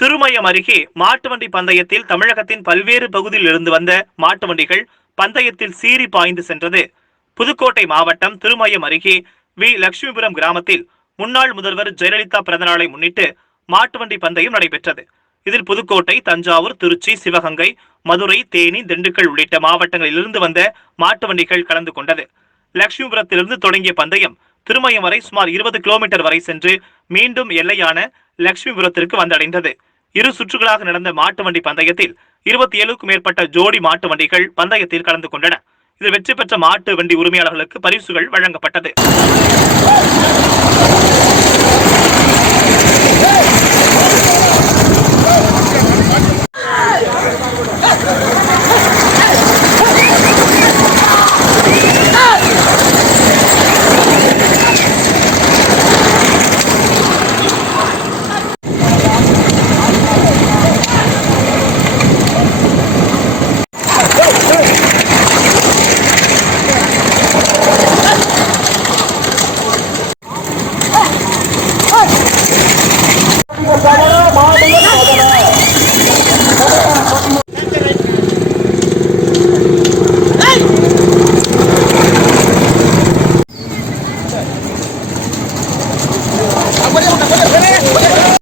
திருமயம் அருகே மாட்டு வண்டி பந்தயத்தில் தமிழகத்தின் பல்வேறு பகுதியில் இருந்து வந்த மாட்டு வண்டிகள் பந்தயத்தில் சீறி பாய்ந்து சென்றது. புதுக்கோட்டை மாவட்டம் திருமயம் அருகே வி. லட்சுமிபுரம் கிராமத்தில் முன்னாள் முதல்வர் ஜெயலலிதா பிறந்தநாளை முன்னிட்டு மாட்டு வண்டி பந்தயம் நடைபெற்றது. இதில் புதுக்கோட்டை தஞ்சாவூர் திருச்சி சிவகங்கை மதுரை தேனி திண்டுக்கல் உள்ளிட்ட மாவட்டங்களில் இருந்து வந்த மாட்டு வண்டிகள் கலந்து கொண்டது. லட்சுமிபுரத்திலிருந்து தொடங்கிய பந்தயம் திருமயம் வரை சுமார் இருபது கிலோமீட்டர் வரை சென்று மீண்டும் எல்லையான லட்சுமிபுரத்திற்கு வந்தடைந்தது. இரு சுற்றுகளாக நடந்த மாட்டு வண்டி பந்தயத்தில் இருபத்தி ஏழுக்கும் மேற்பட்ட ஜோடி மாட்டு வண்டிகள் பந்தயத்தில் கலந்து கொண்டன. இதில் வெற்றி பெற்ற மாட்டு வண்டி உரிமையாளர்களுக்கு பரிசுகள் வழங்கப்பட்டது.